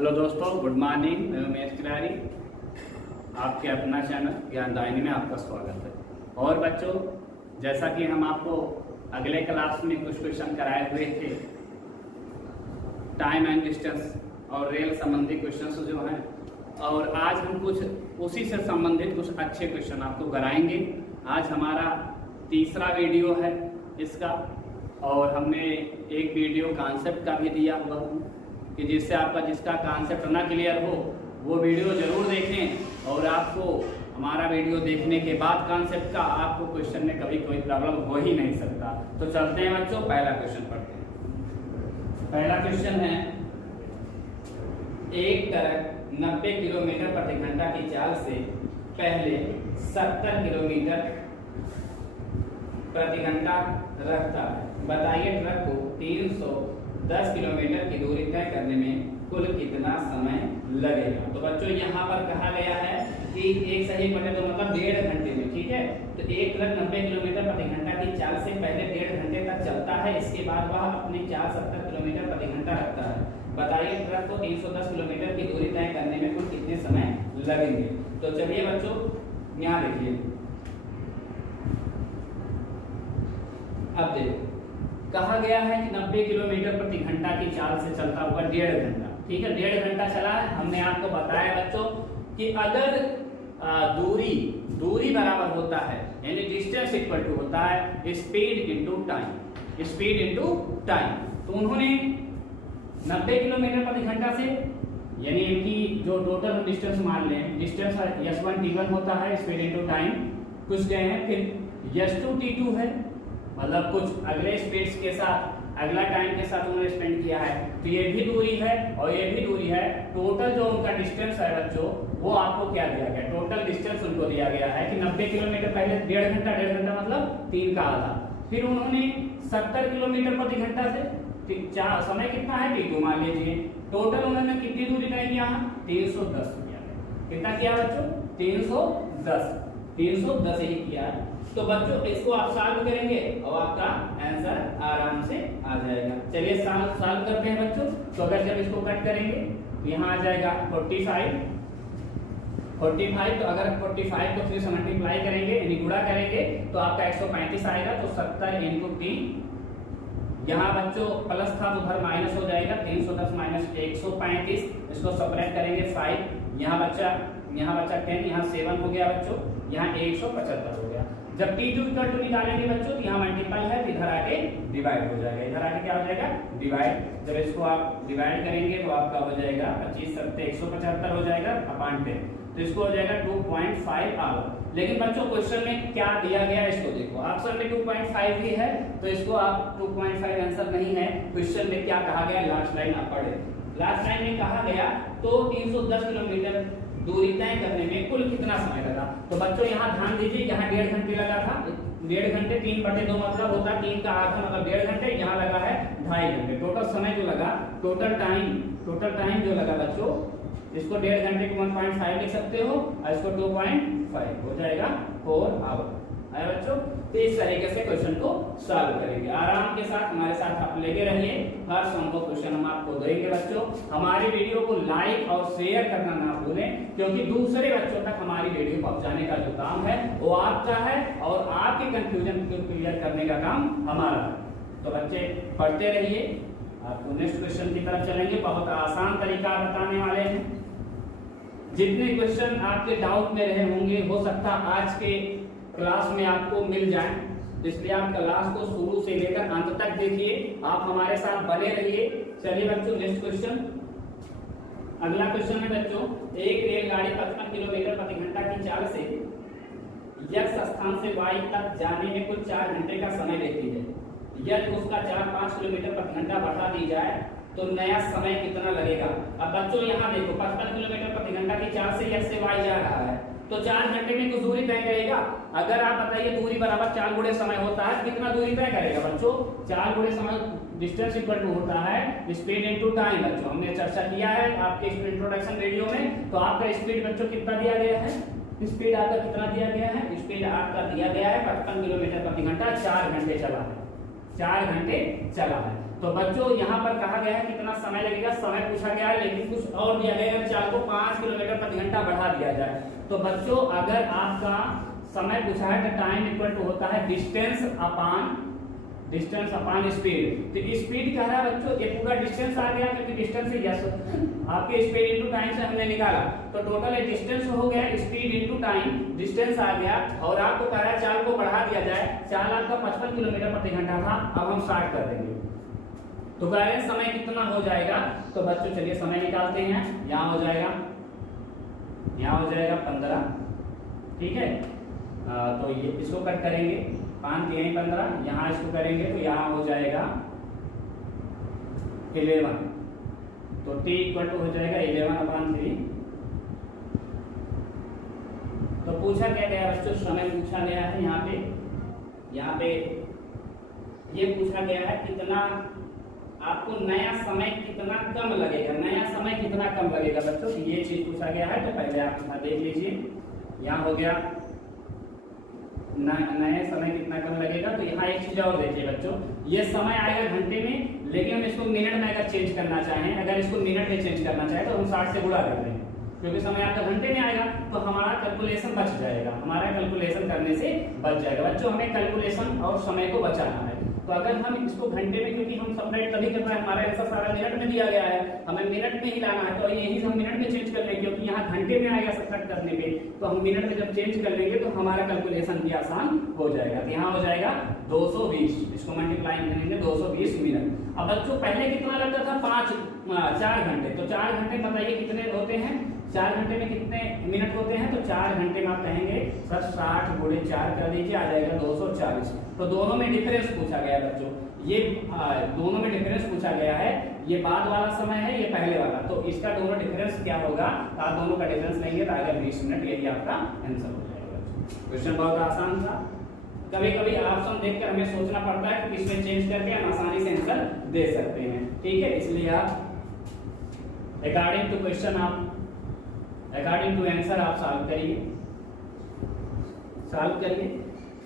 Hello दोस्तों, good morning. मैं उमेश तिवारी, आपके अपना चैनल ज्ञानदायिनी में आपका स्वागत है। और बच्चों, जैसा कि हम आपको अगले क्लास में कुछ क्वेश्चन कराए हुए थे, टाइम एंड डिस्टेंस और रेल संबंधी क्वेश्चंस जो हैं, और आज हम कुछ उसी से संबंधित कुछ अच्छे क्वेश्चन आपको कराएंगे। आज हमारा तीसरा वीडियो है इसका, और हमने एक वीडियो कॉन्सेप्ट का भी दिया हुआ कि जिससे आपका जिसका कॉन्सेप्ट ना क्लियर हो वो वीडियो जरूर देखें, और आपको हमारा वीडियो देखने के बाद कॉन्सेप्ट का आपको क्वेश्चन में कभी कोई प्रॉब्लम हो ही नहीं सकता। तो चलते हैं बच्चों, पहला क्वेश्चन पढ़ते हैं। पहला क्वेश्चन है, एक ट्रक 90 किलोमीटर प्रति घंटा की चाल से पहले 70 किलोमीटर प्रति घंटा रखता है। बताइए ट्रक को 310 किलोमीटर की दूरी तय करने में कुल कितना समय लगेगा। तो बच्चों यहाँ पर कहा गया है कि एक सही बटे तो मतलब 1.5 घंटे में, ठीक है। तो एक ट्रक 90 किलोमीटर प्रति घंटा की चाल से पहले 1.5 घंटे तक चलता है, इसके बाद वह अपनी चाल 70 किलोमीटर प्रति घंटा रखता है। बताइए ट्रक को 310 किलोमीटर की दूरी तय करने में कुल कितने समय लगेंगे। तो चलिए बच्चों, यहाँ देखिए, अब देखो कहा गया है कि 90 किलोमीटर प्रति घंटा की चाल से चलता हुआ 1.5 घंटा, ठीक है। 1.5 घंटा चला है। हमने आपको बताया बच्चों कि अगर दूरी बराबर होता है, यानी डिस्टेंस इक्वल टू होता है speed into time, speed into time. तो उन्होंने 90 किलोमीटर प्रति घंटा से, यानी इनकी जो टोटल डिस्टेंस मान लें, डिस्टेंस S1 T1 होता है, स्पीड इनटू टाइम कुछ गए हैं। फिर S2 T2 है, मतलब कुछ अगले स्पीड्स के साथ, अगला टाइम के साथ उन्होंने स्पेंड किया है। तो ये भी दूरी है और ये भी दूरी है। टोटल जो उनका डिस्टेंस है बच्चों, वो आपको क्या दिया गया, टोटल डिस्टेंस उनको दिया गया है कि 90 किलोमीटर पहले 1.5 घंटा मतलब 3 का आधा। फिर उन्होंने 70 किलोमीटर प्रति घंटा से समय कितना है T2 मान लीजिए। टोटल उन्होंने कितनी दूरी तय किया, 310 किया। कितना किया बच्चों, 310 ही किया है। तो बच्चों इसको आप सॉल्व करेंगे और आपका आंसर आराम से आ जाएगा। चलिए सॉल्व करते हैं बच्चों। तो अगर जब इसको कट करेंगे तो यहाँ आ जाएगा 45। तो अगर 45 को 3 से मल्टीप्लाई करेंगे, यानी गुणा करेंगे, तो आपका 135 आएगा। तो 70 × 3, यहाँ बच्चों प्लस था तो उधर माइनस हो जाएगा। 310 माइनस 135, इसको सब्ट्रैक्ट करेंगे 5, यहाँ बच्चा 10, यहाँ 7 हो गया बच्चों, यहाँ 175 हो गया। जब T2 इक्वल टू निकालेंगे बच्चों तो यहाँ मल्टीपल है, इधर आके डिवाइड हो जाएगा। इधर आके क्या हो जाएगा, डिवाइड। जब इसको आप डिवाइड करेंगे तो आपका हो जाएगा 25 7 175 हो जाएगा अपॉन 10। तो इसको हो जाएगा 2.5 आवर। लेकिन बच्चों क्वेश्चन में क्या दिया गया इसको देखो, ऑप्शन में 2.5 ही है, तो इसको आप 2.5 आंसर नहीं है। क्वेश्चन में क्या कहा गया, लास्ट लाइन आप पढ़े। लास्ट लाइन में कहा गया तो 310 किलोमीटर दूरी तय करने में कुल कितना समय लगा। तो बच्चों यहाँ ध्यान दीजिए, यहाँ 1.5 घंटे लगा था। 1.5 घंटे 3/2 मतलब होता है 3 का आधा मतलब 1.5 घंटे, यहाँ लगा है 2.5 घंटे। टोटल समय जो लगा, टोटल टाइम जो लगा बच्चों, इसको 1.5 घंटे को 1.5 लिख सकते हो और इसको 2.5 हो जाएगा 4 आवर। आया बच्चों। तो इस तरीके से क्वेश्चन को सॉल्व करेंगे। आराम के साथ हमारे साथ आप लगे रहिए, हर संभव क्वेश्चन हम आपको देंगे बच्चों। हमारी वीडियो को लाइक और शेयर करना ना भूलें, क्योंकि दूसरे बच्चों तक हमारी वीडियो पहुंचाने का जो काम है वो आपका है, और आपके कंफ्यूजन को क्लियर करने का काम हमारा है। तो बच्चे पढ़ते रहिए, आपको नेक्स्ट क्वेश्चन की तरफ चलेंगे। बहुत आसान तरीका बताने वाले हैं। जितने क्वेश्चन आपके डाउट में रहे होंगे, हो सकता आज के क्लास में आपको मिल जाए, इसलिए आप क्लास को शुरू से लेकर अंत तक देखिए, आप हमारे साथ बने रहिए। चलिए बच्चों, नेक्स्ट क्वेश्चन, अगला क्वेश्चन है बच्चों, एक रेलगाड़ी 55 किलोमीटर प्रति घंटा की चाल से x स्थान से y तक जाने में कुल 4 घंटे का समय लेती है। यदि उसका 4-5 किलोमीटर प्रति घंटा बढ़ा दी जाए तो नया समय कितना लगेगा। अब बच्चों यहाँ देखो, 55 किलोमीटर प्रति घंटा की चाल से x से y जा रहा है, तो 4 घंटे में कुछ दूरी तय करेगा। अगर आप बताइए दूरी बराबर 4 गुणे समय होता है, कितना दूरी तय करेगा बच्चों, 4 गुणे समय डिस्टेंस इक्वल टू होता है स्पीड इनटू टाइम। बच्चों हमने चर्चा किया है आपके इंट्रोडक्शन वीडियो में। तो आपका स्पीड बच्चों कितना दिया गया है, स्पीड आपका कितना दिया गया है, स्पीड आपका दिया गया है 55 किलोमीटर प्रति घंटा। 4 घंटे चला है, 4 घंटे चला है। तो बच्चों यहाँ पर कहा गया है कितना समय लगेगा, समय पूछा गया है, लेकिन कुछ और दिया गया है, चाल को 5 किलोमीटर प्रति घंटा बढ़ा दिया जाए। तो बच्चों अगर आपका समय पूछा है तो टाइम इक्वल टू होता है डिस्टेंस अपॉन स्पीड। तो स्पीड कह रहा है बच्चों, ये पूरा डिस्टेंस आ गया क्योंकि डिस्टेंस से यस आपके स्पीड इनटू टाइम से हमने निकाला, तो टोटल ये डिस्टेंस हो गया, स्पीड इनटू टाइम, डिस्टेंस आ गया, और आपको कह रहा है चाल को बढ़ा दिया जाए। चाल आपका 55 किलोमीटर प्रति घंटा था, अब हम 60 कर देंगे, तो कह रहे हैं समय कितना हो जाएगा। तो बच्चों चलिए समय निकालते हैं। यहाँ हो जाएगा 15, ठीक है। तो ये इसको कट करेंगे, 5 3 15, यहाँ इसको करेंगे तो यहाँ हो जाएगा 11, तो t इक्वल टू हो जाएगा 11/3। तो पूछा क्या गया बच्चों, समय पूछा गया है। यहाँ पे ये पूछा गया है कितना आपको नया समय कितना कम लगेगा, नया समय कितना कम लगेगा बच्चों, ये चीज पूछा गया है। तो पहले आप देख लीजिए, यहाँ हो गया नए समय कितना कम लगेगा। तो यहाँ एक चीज और देखिए बच्चों, ये समय आएगा घंटे में, लेकिन हम इसको मिनट में अगर चेंज करना चाहें, अगर इसको मिनट में चेंज करना चाहें तो हम 60 से गुणा कर देंगे, क्योंकि समय आपका घंटे में आएगा, तो हमारा कैलकुलेशन बच जाएगा, हमारा कैलकुलेशन करने से बच जाएगा। बच्चों हमें कैलकुलेशन और समय को बचाना है, तो अगर हम इसको घंटे में, क्योंकि हम सेपरेट तभी कर रहे हैं, हमारा आंसर सारा मिनट में दिया गया है, हमें मिनट में ही लाना है, तो यही हम मिनट में चेंज कर लेंगे, क्योंकि यहाँ घंटे में आएगा सबकट करने पे, तो हम मिनट में जब चेंज कर लेंगे तो हमारा कैलकुलेशन भी आसान हो जाएगा। तो यहाँ हो जाएगा 220, इसको मल्टीप्लाई करेंगे 220 मिनट। अब बच्चों पहले कितना लगता था, 4 घंटे, तो 4 घंटे बताइए कितने होते हैं, 4 घंटे में कितने मिनट होते हैं, तो 4 घंटे में आप कहेंगे सर 60 गुणे 4 कर दीजिए, आ जाएगा 240। तो दोनों में डिफरेंस पूछा गया है बच्चों, ये दोनों में डिफरेंस पूछा गया है, ये बाद वाला समय है, ये पहले वाला, तो इसका दोनों डिफरेंस क्या होगा, आप दोनों का डिफरेंस लेंगे तो आएगा 20 मिनट, यही आपका आंसर हो जाएगा। क्वेश्चन बहुत आसान था। कभी कभी ऑप्शन देखकर हमें सोचना पड़ता है कि इसमें चेंज करके हम आसानी से आंसर दे सकते हैं, ठीक है। इसलिए आप अकॉर्डिंग टू क्वेश्चन, आप अकॉर्डिंग टू आंसर आप सॉल्व करिए।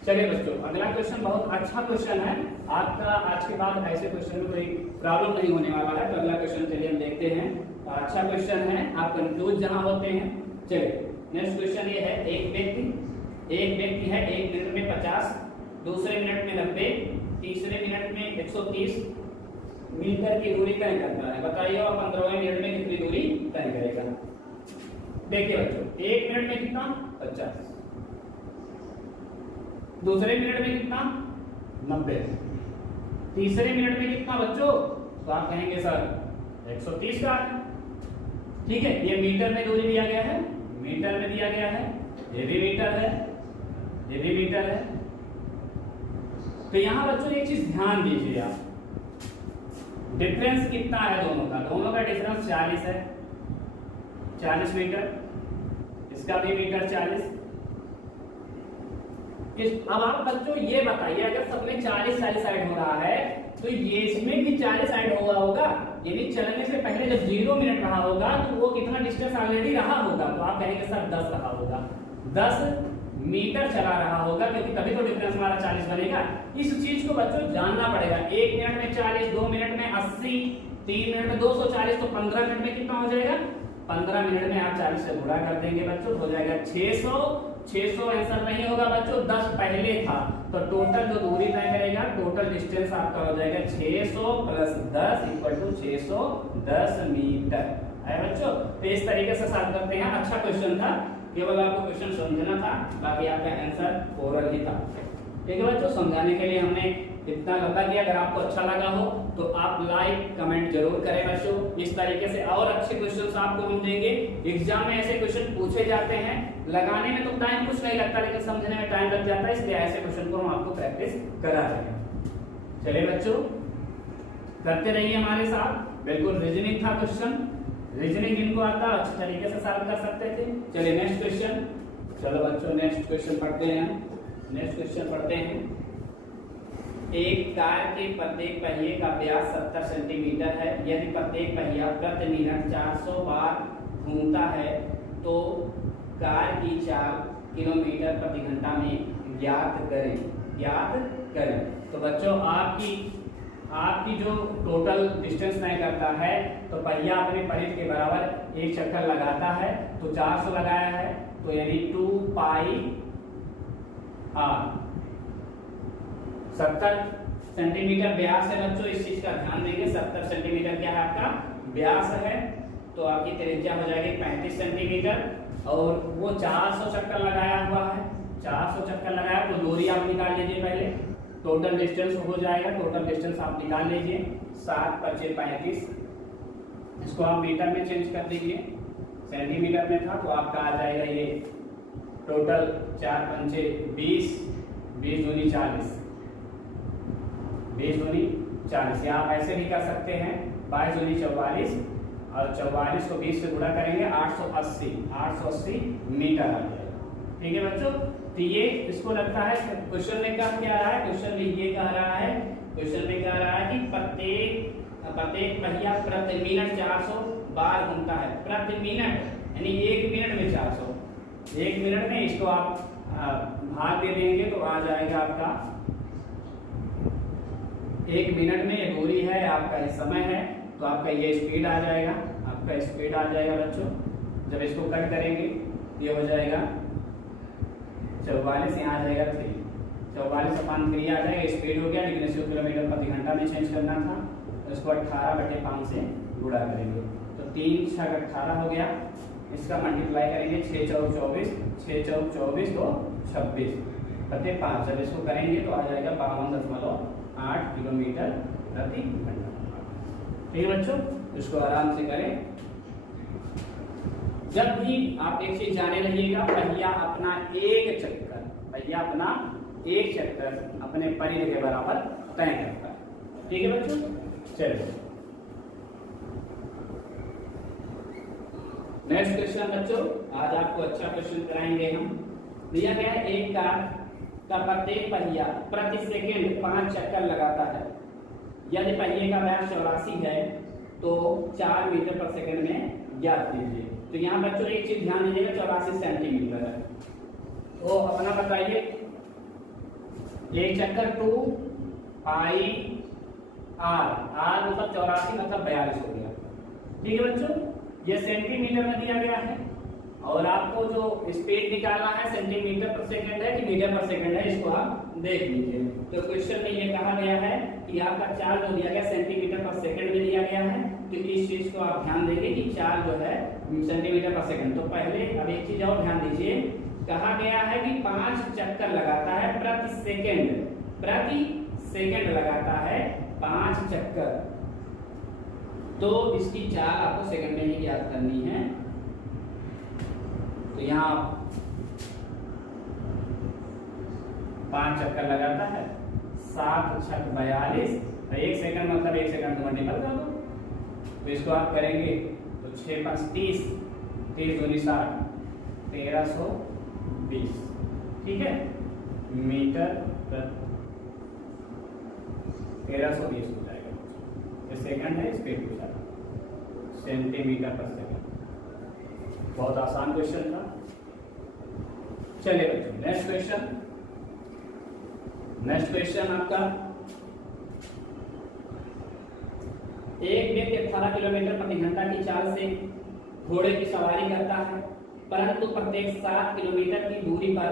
चलिए बच्चों, अगला क्वेश्चन बहुत अच्छा क्वेश्चन है आपका, आज के बाद ऐसे क्वेश्चन में कोई प्रॉब्लम नहीं होने वाला है। तो अगला क्वेश्चन चलिए हम देखते हैं, अच्छा क्वेश्चन है, आप कंफ्यूज जहां होते हैं। चलिए नेक्स्ट क्वेश्चन ये है, एक व्यक्ति है 1 मिनट में 50, दूसरे मिनट में 90, तीसरे मिनट में 130 मीटर की दूरी तय करता है। बताइए और 15वें मिनट में कितनी दूरी तय करेगा। देखिए बच्चों, 1 मिनट में कितना 50, दूसरे मिनट में कितना 90, तीसरे मिनट में कितना बच्चों, तो आप कहेंगे सर 130 का है, ठीक है। ये मीटर में दूरी दिया गया है, मीटर में दिया गया है, ये भी मीटर है, ये भी मीटर है। तो यहां बच्चों एक चीज ध्यान दीजिए आप, डिफरेंस कितना है दोनों का डिफरेंस 40 है, 40 मीटर, इसका भी मीटर 40। अब आप बच्चों ये बताइए, अगर सब में 40 ऐड हो रहा है तो ये इसमें भी 40 ऐड हुआ होगा, यानी चलने से पहले जब 0 मिनट रहा होगा तो वो कितना डिस्टेंस ऑलरेडी रहा होगा, तो आप कहेंगे सर 10 रहा होगा, 10 मीटर चला रहा होगा, क्योंकि तभी तो डिफरेंस हमारा 40 बनेगा। इस चीज को बच्चों जानना पड़ेगा। 1 मिनट में 40, 2 मिनट में 80, 3 मिनट में 240, तो 15 मिनट में कितना हो जाएगा, 15 मिनट में आप 40 से गुणा कर देंगे बच्चों, हो जाएगा 600 आंसर नहीं होगा बच्चों, 10 पहले था, तो टोटल जो दूरी तय करेगा, टोटल डिस्टेंस आपका हो जाएगा 600 प्लस 10 इक्वल टू 610 मीटर है बच्चों। तो इस तरीके से सॉल्व करते हैं। अच्छा क्वेश्चन था, केवल आपको क्वेश्चन समझना था, बाकी आपका आंसर ओरल ही था, ठीक है बच्चों। समझाने के लिए हमने इतना लंबा किया। अगर आपको अच्छा लगा हो तो आप लाइक कमेंट जरूर करें बच्चों। इस तरीके से और अच्छे क्वेश्चंस आपको हम देंगे। एग्जाम में ऐसे क्वेश्चन पूछे जाते हैं, लगाने में तो टाइम कुछ नहीं लगता, लेकिन समझने में टाइम लग जाता है, इसलिए ऐसे क्वेश्चन को हम आपको प्रैक्टिस करा रहे हैं। चलिए बच्चों, करते रहिए हमारे साथ। बिल्कुल रीजनिंग था क्वेश्चन, रीजनिंग इनको आता अच्छे तरीके से सॉल्व कर सकते थे। चलिए नेक्स्ट क्वेश्चन, चलो बच्चों नेक्स्ट क्वेश्चन पढ़ते हैं। नेक्स्ट क्वेश्चन पढ़ते हैं, एक कार के प्रत्येक पहिए का व्यास 70 सेंटीमीटर है। यदि प्रत्येक पहिया प्रति मिनट 400 बार घूमता है तो कार की चाल किलोमीटर प्रति घंटा में ज्ञात करें। तो बच्चों आपकी जो टोटल डिस्टेंस तय करता है, तो पहिया अपने परिधि के बराबर एक चक्कर लगाता है, तो 400 लगाया है, तो यानी 2 पाई r। 70 सेंटीमीटर व्यास है बच्चों, इस चीज का ध्यान देंगे। 70 सेंटीमीटर क्या है आपका व्यास है, तो आपकी त्रिज्या हो जाएगी 35 सेंटीमीटर, और वो 400 चक्कर लगाया हुआ है। 400 चक्कर लगाया, तो दूरी आप निकाल लीजिए पहले, टोटल डिस्टेंस हो जाएगा। टोटल डिस्टेंस आप निकाल लीजिए 7 × 5 = 35। इसको आप मीटर में चेंज कर दीजिए, सेंटीमीटर में था तो आपका आ जाएगा ये टोटल 4 × 5 = 20, 20 दूनी 40, 20 दूनी 40। या आप ऐसे भी कर सकते हैं 22 दूनी 44, और 44 को 20 से गुणा करेंगे 880 मीटर आ जाएगा। ठीक है बच्चों, तो ये इसको लगता है क्वेश्चन में क्या रहा है, क्वेश्चन में ये कह रहा है, क्वेश्चन में कह रहा है कि प्रत्येक पहिया प्रति मिनट 400 बार घूमता है। प्रति मिनट यानी 1 मिनट में 400, 1 मिनट में इसको आप भाग दे देंगे तो आ जाएगा आपका 1 मिनट में ये दूरी है, आपका ये समय है, तो आपका ये स्पीड आ जाएगा, आपका स्पीड आ जाएगा बच्चों। जब इसको कट करेंगे ये हो जाएगा 44, यहाँ आ जाएगा 3, 44/3 आ जाएगा, स्पीड हो गया। लेकिन इसको किलोमीटर प्रति घंटा में चेंज करना था, तो इसको 18/5 से गुणा करेंगे, तो 3 × 6 = 18 हो गया। इसका मल्टीप्लाई करेंगे 6 × 4 = 24, 6 × 4 = 24 तो 26/5। जब इसको करेंगे तो आ जाएगा 52.8 किलोमीटर प्रति घंटा। ठीक है बच्चों, इसको आराम से करें। जब भी आप एक चीज जाने रहिएगा, पहिया अपना एक चक्कर अपने परिधि के बराबर तय करता है। ठीक है बच्चों, चलिए नेक्स्ट क्वेश्चन बच्चों, आज आपको अच्छा क्वेश्चन कराएंगे हम। दिया गया है एक कार का प्रत्येक पहिया प्रति सेकंड 5 चक्कर लगाता है। यदि पहिए का व्यास 84 है तो 4 मीटर पर सेकंड में ज्ञात कीजिए। तो यहाँ बच्चों एक चीज ध्यान दीजिएगा, 84 सेंटीमीटर है, तो अपना बताइए एक चक्कर 2 पाई r, r मतलब 84 मतलब 42 हो गया। ठीक है बच्चों, ये सेंटीमीटर में दिया गया है, और आपको जो स्पीड निकालना है सेंटीमीटर पर सेकंड है कि मीटर पर सेकंड है, इसको आप देख लीजिए। तो क्वेश्चन में ये कहा गया है कि आपका चाल जो दिया गया सेंटीमीटर पर सेकंड में दिया गया है, तो इस चीज को आप ध्यान देंगे कि चाल जो है सेंटीमीटर पर सेकंड। तो पहले अब एक चीज और ध्यान दीजिए, कहा गया है कि 5 चक्कर लगाता है प्रति सेकंड लगाता है 5 चक्कर, तो इसकी चाल आपको सेकंड में ही ज्ञात करनी है। तो यहाँ 5 चक्कर लगाता है, 7 × 6 = 42, और 1 सेकंड मतलब 1 सेकंड को मल्टीपल कर दो, तो इसको आप करेंगे तो 6 × 5 = 30, 30 दूनी 60, 1320। ठीक है, मीटर पर 1320 हो जाएगा। ये सेकंड है, स्पीड पूछा था, सेंटीमीटर पर सेकंड। बहुत आसान क्वेश्चन था। चलिए बच्चों नेक्स्ट क्वेश्चन आपका, एक व्यक्ति 18 किलोमीटर प्रति घंटा की चाल से घोड़े की सवारी करता है, परंतु प्रत्येक 7 किलोमीटर की दूरी पर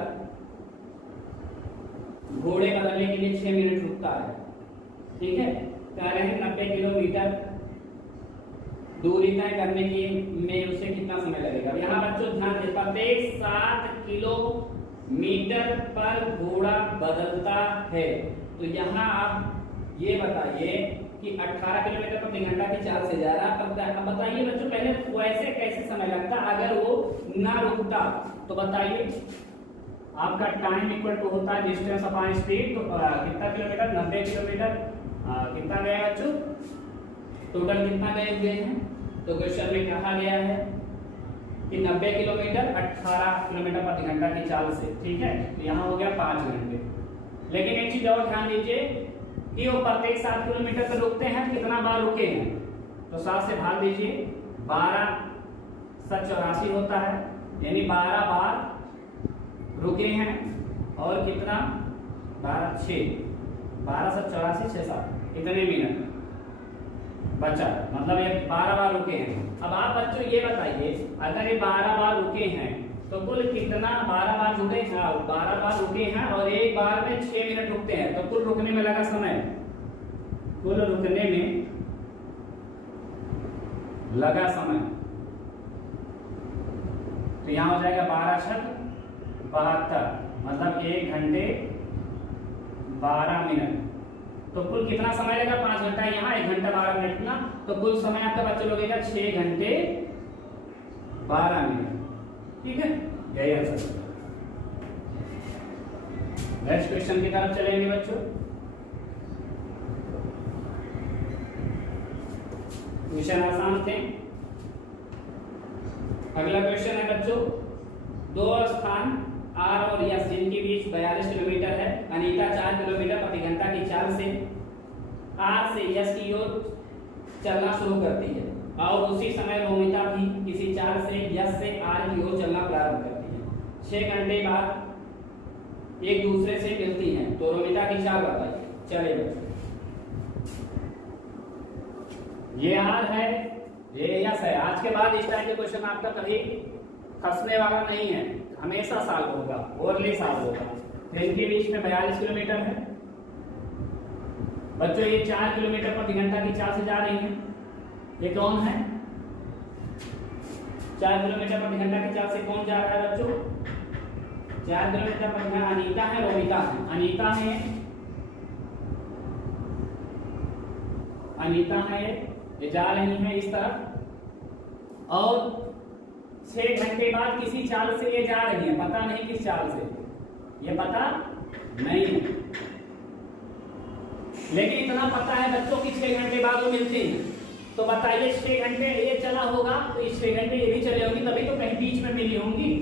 घोड़े बदलने के लिए 6 मिनट रुकता है। ठीक है, कह रहे हैं 90 किलोमीटर दूरी तय करने की में उसे कितना समय लगेगा। यहाँ बच्चों ध्यान दें, प्रत्येक 7 किलोमीटर पर घोड़ा बदलता है, तो यहाँ आप ये बताइए कि 18 किलोमीटर प्रति घंटा की चाल से जा रहा है। अब बताइए बच्चों, पहले वैसे कैसे समय लगता अगर वो ना रुकता, तो बताइए आपका टाइम इक्वल टू होता है डिस्टेंस अपॉन स्पीड। तो कितना किलोमीटर, 90 किलोमीटर, कितना गया बच्चों, टोटल कितना गए हुए हैं। तो क्वेश्चन में कहा गया है कि 90 किलोमीटर 18 किलोमीटर प्रति घंटा की चाल से। ठीक है, तो यहाँ हो गया 5 घंटे। लेकिन एक चीज और ध्यान दीजिए कि वो प्रत्येक 7 किलोमीटर पर रुकते हैं, कितना बार रुके हैं, तो 7 से भाग दीजिए, 12 × 84 होता है, यानी 12 बार रुके हैं। और कितना, 12 × 6 = 6, 12 × 84 = 6, 7, इतने मिनट बचा, मतलब ये 12 बार रुके हैं। अब आप बच्चों ये बताइए, अगर ये 12 बार रुके हैं तो कुल कितना 12 बार जुड़े हैं, 12 बार रुके हैं और एक बार में 6 मिनट रुकते हैं, तो कुल रुकने में लगा समय, कुल रुकने में लगा समय तो यहाँ हो जाएगा 12 छक 72, मतलब 1 घंटे 12 मिनट। तो कुल कितना समय लगेगा, 5 घंटा यहाँ, 1 घंटा 12 मिनट ना, तो कुल समय आपका बच्चों लगेगा 6 घंटे 12 मिनट। ठीक है, यही आंसर। नेक्स्ट क्वेश्चन की तरफ चलेंगे बच्चों। क्वेश्चन आसान थे। अगला क्वेश्चन है बच्चों, दो स्थान R और S जिनके बीच 42 किलोमीटर है। अनीता 4 किलोमीटर प्रति घंटा की चाल से R से S की ओर चलना शुरू करती है और उसी समय रोमिता भी किसी चाल से S से R की ओर चलना प्रारंभ करती है। 6 घंटे बाद एक दूसरे से मिलती हैं, तो रोमिता की चाल बताइए। चलिए बच्चों, ये R है, ये S है। आज के बाद इस टाइप के क्वेश्चन आपका कभी फंसने वाला नहीं है, हमेशा साल होगा, ओरली साल होगा। तो इनके बीच में 42 किलोमीटर है बच्चों। ये 4 किलोमीटर प्रति घंटा की चाल से जा रही है। ये कौन है, 4 किलोमीटर प्रति घंटा की चाल से कौन जा रहा है बच्चों, 4 किलोमीटर प्रति घंटा। अनीता है, रोमिता है। अनीता है, अनीता है, ये जा रही है इस तरफ और 6 घंटे बाद किसी चाल से ये जा रही है, पता नहीं किस चाल से, ये पता नहीं है, लेकिन इतना पता है बच्चों की 6 घंटे बाद वो मिलती हैं। तो बताइए 6 घंटे ये चला होगा तो इस 6 घंटे ये भी चले होंगी, तभी तो कहीं बीच में मिली होंगी।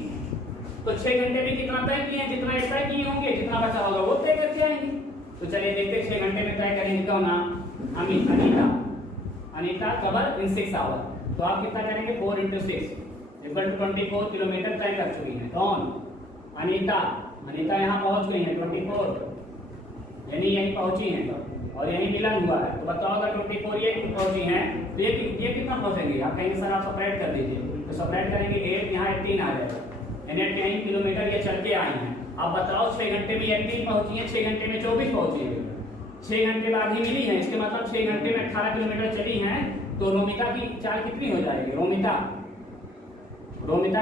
तो 6 घंटे भी कितना तय किए हैं, जितना तय किए होंगे, जितना बचा होगा वो तय करके आएंगे। तो चलिए देखते 6 घंटे में तय करेंगे कौन ना, Anita. Anita cover in 6 hour, तो आप कितना करेंगे 4 × 6 = 24 किलोमीटर तय कर चुकी है। कौन, अनीता। अनीता यहाँ पहुंच गई है 24, यानी यहीं पहुंची है और यहीं मिलन हुआ है। तो बताओ अगर 24 ये पहुंची हैं तो ये कितना पहुंचेंगे, आप कहीं सर आप सेपरेट कर दीजिए, तो सेपरेट करेंगे 8, यहाँ 18 आ जाएगा, यानी 18 किलोमीटर ये चल के आई हैं। आप बताओ 6 घंटे में 18 पहुंची है, 6 घंटे में 24 पहुंची है, 6 घंटे बाद ही मिली है, इसके मतलब 6 घंटे में 18 किलोमीटर चली हैं। तो रोमिता की चाल कितनी हो जाएगी, रोमिता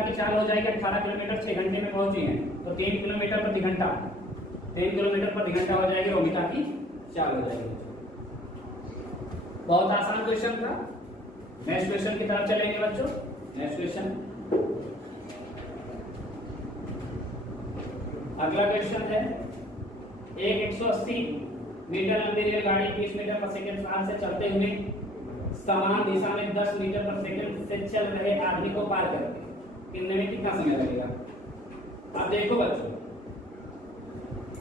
की चाल हो जाएगी 18 किलोमीटर, 6 घंटे में पहुंची है, तो 3 किलोमीटर प्रति घंटा, 3 किलोमीटर प्रति घंटा हो जाएगी रोमिता की चाल हो जाएगी। बहुत आसान क्वेश्चन था। नेक्स्ट क्वेश्चन की तरफ चलेंगे बच्चों। नेक्स्ट क्वेश्चन, अगला क्वेश्चन है, एक 180 मीटर लंबी रेलगाड़ी 30 मीटर प्रति सेकंड रफ्तार से चलते हुए समान दिशा में 10 मीटर प्रति सेकंड से चल रहे आदमी को पार करके कितने में कितना समय लगेगा। अब देखो बच्चों,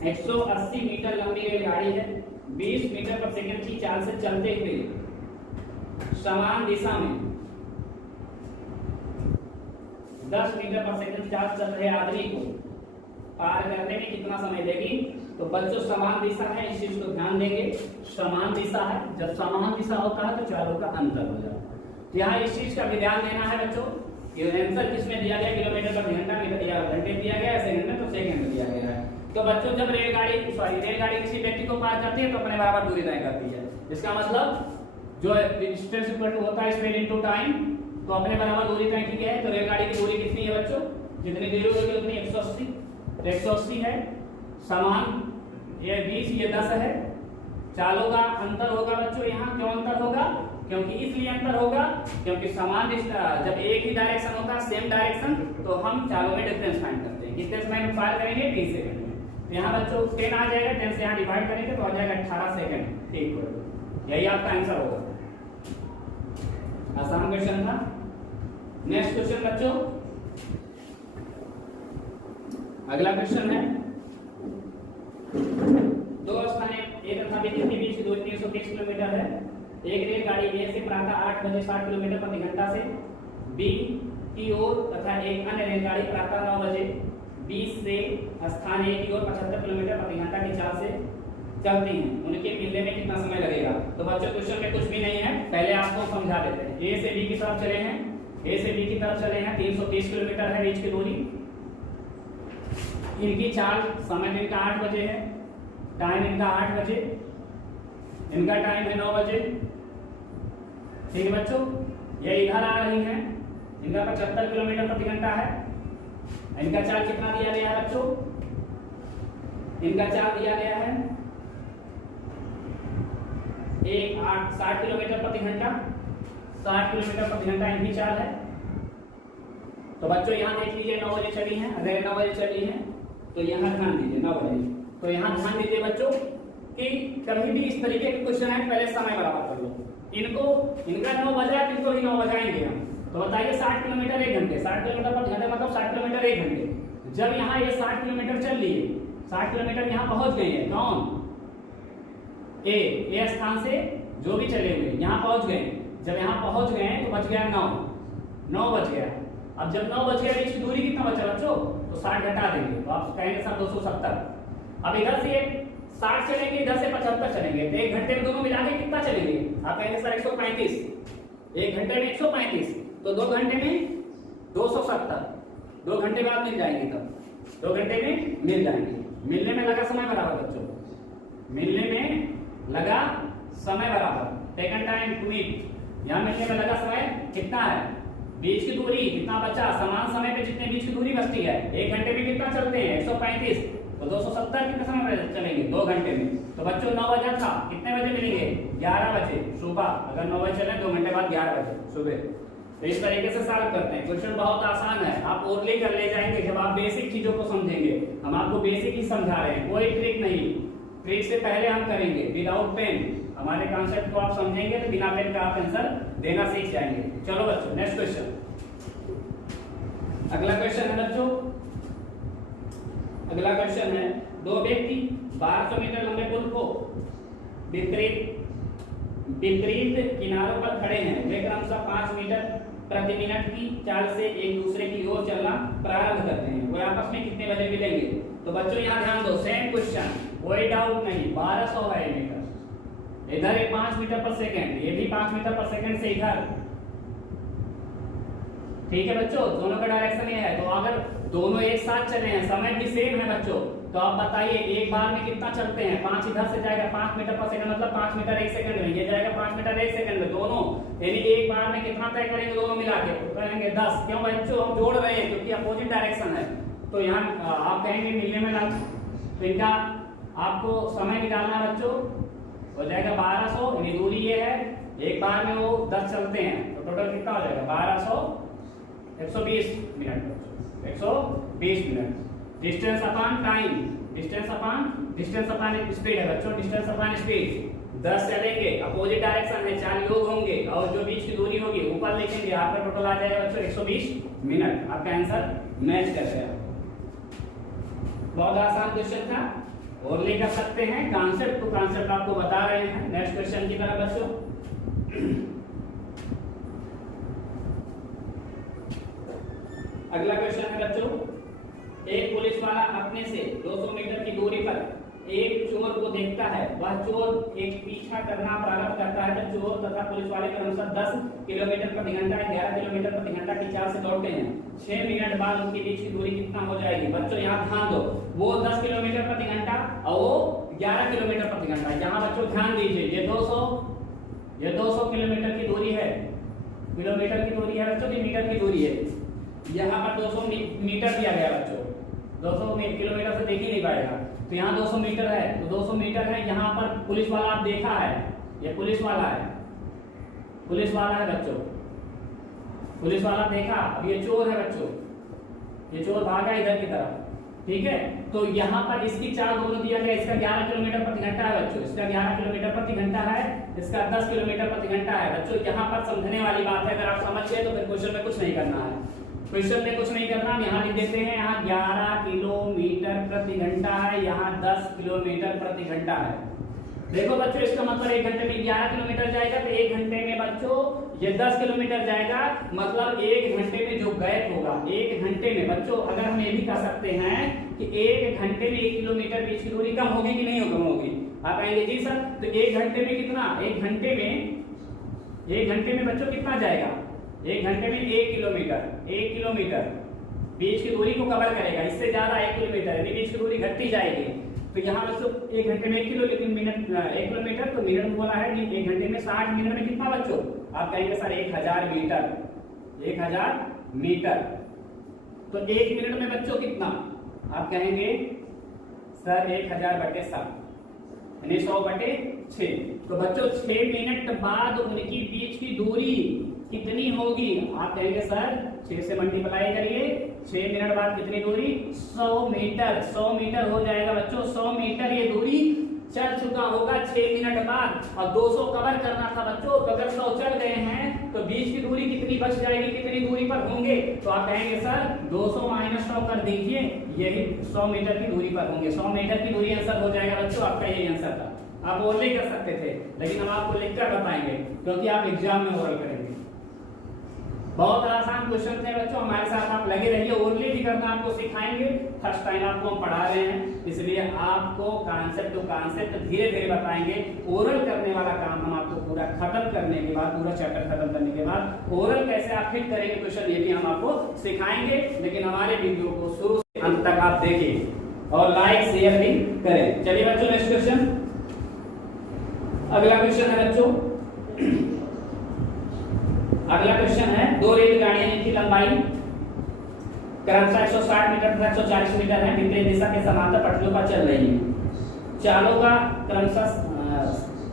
180 मीटर लंबी रेलगाड़ी है, 20 मीटर प्रति सेकंड की चाल से चलते हुए समान दिशा में 10 मीटर प्रति सेकंड चाल चल रहे आदमी को पार करने में कितना समय लेगी। तो बच्चों समान दिशा है, इस चीज को ध्यान देंगे, समान दिशा है, जब समान दिशा होता है तो चालों का अंतर हो जाता है। तो यहाँ इस चीज का भी ध्यान देना है बच्चों, ये आंसर किसमें दिया गया, किलोमीटर प्रति घंटा में दिया, घंटे दिया गया है, सेकंड में तो सेकंड में दिया गया है। तो बच्चों जब रेलगाड़ी किसी व्यक्ति को पार करती है तो अपने बराबर दूरी तय करती है। इसका मतलब जो डिस्टेंस इक्वल टू होता है स्पीड इनटू टाइम, तो अपने बराबर दूरी तय की है। तो रेलगाड़ी की दूरी कितनी है बच्चों, जितनी दूरी होगी उतनी 180, तो 180 है, समान ये 20 ये 10 है। चालों का अंतर होगा बच्चों, यहाँ क्यों अंतर होगा, क्योंकि इसलिए अंतर होगा क्योंकि समान जब एक ही डायरेक्शन होता है, सेम डायरेक्शन, तो हम चालों में डिफरेंस फाइंड करते हैं। कितने समय में फायर करेंगे, 30 सेकंड में। तो यहाँ बच्चों 10 आ जाएगा, 10 से यहाँ डिवाइड करेंगे तो आ जाएगा 18 सेकंड। ठीक, यही आपका आंसर होगा। आसान क्वेश्चन था। नेक्स्ट क्वेश्चन बच्चों, अगला क्वेश्चन है, दो स्थान ए तथा बी के बीच की दूरी 330 किलोमीटर है। एक रेलगाड़ी ए से प्रातः 8 बजे 60 किलोमीटर प्रति घंटा से बी की ओर तथा एक अन्य रेलगाड़ी प्रातः 9 बजे 20 से स्थान ए की ओर 75 किलोमीटर प्रति घंटा की चाल से चलती हैं, उनके मिलने में कितना समय लगेगा। तो बच्चों क्वेश्चन में कुछ भी नहीं है, पहले आपको समझा देते हैं। ए से बी की तरफ चले हैं, ए से बी की तरफ चले हैं, 330 किलोमीटर है बीच की दूरी। इनकी चाल, समय इनका 8 बजे है, टाइम इनका 8 बजे, इनका टाइम है 9 बजे। ठीक है बच्चों, ये इधर आ रही हैं, इनका 75 किलोमीटर प्रति घंटा है। इनका चाल कितना दिया गया है बच्चों, इनका चाल दिया गया है 60 किलोमीटर प्रति घंटा, 60 किलोमीटर प्रति घंटा इनकी चाल है। तो बच्चों यहाँ देख लीजिए 9 बजे चली हैं, अगर 9 बजे चली हैं तो यहाँ ध्यान दीजिए 9 बजे। तो यहाँ ध्यान दीजिए बच्चों कि कभी भी इस तरीके के क्वेश्चन है पहले समय बराबर कर लो। इनका 9 बजा, इनको भी 9 बजाएंगे हम। तो बताइए 60 किलोमीटर 1 घंटे, 60 किलोमीटर प्रति घंटे मतलब 60 किलोमीटर 1 घंटे। जब यहाँ ये 60 किलोमीटर चल रही है, 60 किलोमीटर यहाँ पहुंच गए हैं, कौन, ए स्थान से जो भी चले हुए यहाँ पहुंच गए। जब यहाँ पहुंच गए तो बच गया 9 बच गया। अब जब 9 बच गया बीच की दूरी कितना बचा बच्चों, तो 60 घटा देंगे तो आप कहेंगे सर 270। अब इधर से 60 चलेंगे, इधर से 75 चलेंगे, तो 1 घंटे में दोनों मिला के कितना चलेंगे, आप कहेंगे सर 135। 1 घंटे में 135, तो 2 घंटे में 270, 2 घंटे बाद मिल जाएंगे। तब 2 घंटे में मिल जाएंगे। मिलने में लगा समय बराबर बच्चों, मिलने में लगा समय बराबर, टेकन टाइम 2 मिनट। यहाँ मिलने में लगा समय कितना है, बीच की दूरी कितना बचा, समान समय पे जितने बीच की दूरी बचती है। 1 घंटे में कितना चलते हैं 135, तो 270 कितने समय में चलेंगे, 2 घंटे में। तो बच्चों 9 बजे था, कितने बजे मिलेंगे, 11 बजे सुबह। अगर 9 बजे चले 2 घंटे बाद 11 बजे सुबह। तो इस तरीके से सॉल्व करते हैं। क्वेश्चन बहुत आसान है, आप ओरली कर ले जाएंगे जब आप बेसिक चीजों को समझेंगे। हम आपको बेसिक ही समझा रहे हैं, कोई ट्रिक नहीं। ट्रिक से पहले हम करेंगे विदाउट पेन। हमारे कॉन्सेप्ट को आप समझेंगे तो बिना पेन का आप आंसर देना सीख जाएंगे। चलो बच्चों नेक्स्ट क्वेश्चन। अगला क्वेश्चन है बच्चों, अगला क्वेश्चन है, 2 व्यक्ति 1200 मीटर लंबे पुल को विपरीत किनारों पर खड़े हैं। वे क्रमशः 5 मीटर प्रति मिनट की चाल से एक दूसरे की ओर चलना प्रारंभ करते हैं। वे आपस में कितने बजे मिलेंगे। तो बच्चों यहाँ ध्यान दो, सेम क्वेश्चन, कोई डाउट नहीं। 1200 है मीटर, इधर 5 मीटर पर सेकेंड, ये भी 5 मीटर पर सेकेंड से इधर। ठीक है बच्चों, दोनों का डायरेक्शन ये है। तो अगर दोनों एक साथ चले हैं, समय भी सेम है बच्चों, तो आप बताइए एक बार में कितना चलते हैं। 5 इधर से जाएगा 5 मीटर पर सेकंड, मतलब 5 मीटर 1 सेकंड में, ये जाएगा 5 मीटर 1 सेकंड में, दोनों यानी एक बार में कितना तय करेंगे दोनों मिला के, तो कहेंगे 10। क्यों बच्चों, हम जोड़ रहे हैं क्योंकि अपोजिट डायरेक्शन है। तो यहाँ आप कहेंगे मिलने में ना, तो इनका आपको समय निकालना बच्चों, हो जाएगा 1200, यानी दूरी ये है, एक बार में वो 10 चलते हैं, तो टोटल कितना हो जाएगा 1200, 120 मिनट बच्चों, 120 minute. Distance upon time, distance upon speed है बच्चों, डिस्टेंस अपॉन स्पीड। 10 चलेंगे, अपोजिट डायरेक्शन है, 4 योग होंगे और जो बीच की दूरी होगी ऊपर लिखेंगे, आपका टोटल आ जाएगा बच्चों 120 मिनट। आपका आंसर मैच कर जाएगा। बहुत आसान क्वेश्चन था, और ले कर सकते हैं। कॉन्सेप्ट टू कॉन्सेप्ट आपको बता रहे हैं। नेक्स्ट क्वेश्चन की तरफ बच्चों, अगला क्वेश्चन है बच्चों, एक पुलिस वाला अपने से 200 मीटर की दूरी पर एक चोर को देखता है। वह चोर एक पीछा करना प्रारंभ करता है तो चोर तथा पुलिस वाले क्रमशः 10 किलोमीटर प्रति घंटा 11 किलोमीटर प्रति घंटा की चाल से दौड़ते हैं। 6 मिनट बाद उनके बीच की दूरी कितना हो जाएगी। बच्चों यहाँ ध्यान दो, वो 10 किलोमीटर प्रति घंटा और वो 11 किलोमीटर प्रति घंटा। यहाँ बच्चों ध्यान दीजिए, ये 200 किलोमीटर की दूरी है, किलोमीटर की दूरी है बच्चों की मीटर की दूरी है। यहाँ पर 200 मीटर दिया गया बच्चों, 200 किलोमीटर से देख ही नहीं पाएगा, तो यहाँ 200 मीटर है, तो 200 मीटर है। यहाँ पर पुलिस वाला आप देखा है, ये पुलिस वाला है, पुलिस वाला है बच्चों, पुलिस वाला देखा। अब ये चोर है बच्चों, ये चोर भागा इधर की तरफ, ठीक है। तो यहाँ पर इसकी चाल दोनों दिया गया, इसका 11 किलोमीटर प्रति घंटा है बच्चों, इसका 11 किलोमीटर प्रति घंटा है, इसका 10 किलोमीटर प्रति घंटा है बच्चों। यहाँ पर समझने वाली बात है, अगर आप समझ गए तो फिर क्वेश्चन में कुछ नहीं करना है, क्वेश्चन में कुछ नहीं करना। हम यहाँ लिख देते हैं, यहाँ 11 किलोमीटर प्रति घंटा है, यहाँ 10 किलोमीटर प्रति घंटा है। देखो बच्चों, इसका मतलब 1 घंटे में 11 किलोमीटर जाएगा, तो 1 घंटे में बच्चों ये 10 किलोमीटर जाएगा, मतलब 1 घंटे में जो गैप होगा, 1 घंटे में बच्चों, अगर हम ये भी कह सकते हैं कि 1 घंटे में 1 किलोमीटर बीच की दूरी कम होगी कि नहीं कम होगी, आप कहेंगे जी सर तो 1 घंटे में कितना, 1 घंटे में बच्चों कितना जाएगा, 1 घंटे में 1 किलोमीटर बीच की दूरी को कवर करेगा, इससे ज्यादा 1 किलोमीटर, यानी बीच की दूरी घटती जाएगी। तो यहाँ बच्चों 1 घंटे में 1 किलो, लेकिन मिनट 1 किलोमीटर तो मिनट में बोला है कि 1 घंटे में 60 मिनट में कितना बच्चों, आप कहेंगे सर 1000 मीटर, 1000 मीटर। तो 1 मिनट में बच्चों कितना, आप कहेंगे सर 1000/7 यानी 100/6। तो बच्चों 6 मिनट बाद उनकी बीच की दूरी कितनी होगी, आप कहेंगे सर 6 से मल्टीप्लाई करिए, 6 मिनट बाद कितनी दूरी, 100 मीटर। 100 मीटर हो जाएगा बच्चों, 100 मीटर ये दूरी चल चुका होगा 6 मिनट बाद, और 200 कवर करना था बच्चों। तो अगर 100 चल गए हैं तो बीच की दूरी कितनी बच जाएगी, कितनी दूरी पर होंगे, तो आप कहेंगे सर 200 - 100 कर दीजिए, यही 100 मीटर की दूरी पर होंगे। 100 मीटर की दूरी आंसर हो जाएगा बच्चों, आपका यही आंसर था। आप ओरली कर सकते थे, लेकिन हम आपको लिखकर बताएंगे क्योंकि आप एग्जाम में ओरल करेंगे। बहुत आसान क्वेश्चन थे बच्चों, हमारे साथ आप लगे रहिए, ओरली भी करना आपको सिखाएंगे। फर्स्ट टाइम आपको हम पढ़ा रहे हैं, इसलिए आपको कॉन्सेप्ट टू कॉन्सेप्ट धीरे धीरे बताएंगे। ओरल करने वाला काम हम आपको पूरा खत्म करने के बाद, पूरा चैप्टर खत्म करने के बाद ओरल कैसे आप फिट करेंगे क्वेश्चन, ये भी हम आपको सिखाएंगे। लेकिन हमारे वीडियो को शुरू से अंत तक आप देखिए और लाइक शेयर भी करें। चलिए बच्चों नेक्स्ट क्वेश्चन, अगला क्वेश्चन है बच्चों, अगला क्वेश्चन है 2 रेलगाड़ियां जिनकी लंबाई क्रमशः 160 मीटर तथा 140 मीटर है, विपरीत दिशा के समांतर पटरियों पर चल रही है। चालों का क्रमशः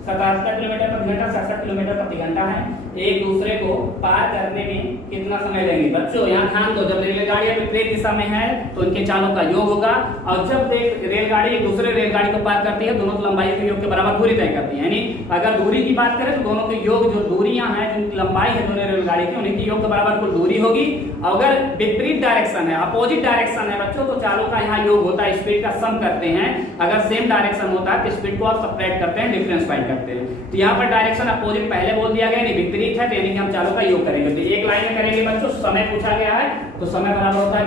77 किलोमीटर प्रति घंटा, 67 किलोमीटर प्रति घंटा है। एक दूसरे को पार करने में कितना समय लेंगे। बच्चों यहाँ ध्यान दो, जब रेलगाड़ियां विपरीत दिशा में है तो इनके चालों का योग होगा, और जब रेलगाड़ी एक दूसरे रेलगाड़ी को पार करती है, दोनों की लंबाई के योग के बराबर दूरी तय करती है। यानी अगर दूरी की बात करें तो दोनों के योग, जो दूरियां हैं, जिनकी लंबाई है दोनों रेलगाड़ी की, उनकी योग के बराबर कुल दूरी होगी। अगर विपरीत डायरेक्शन है, अपोजिट डायरेक्शन है बच्चों, तो चालों का यहाँ योग होता है, स्पीड का सम करते हैं। अगर सेम डायरेक्शन होता है तो स्पीड को आप सपरेट करते हैं, डिफरेंस फाइंड करते हैं। तो यहाँ पर डायरेक्शन अपोजिट पहले बोल दिया गया, नहीं विपरीत है, तो यानी कि हम चालों का योग करेंगे। तो एक लाइन में करेंगे बच्चों, समय पूछा गया है तो समय बराबर होता है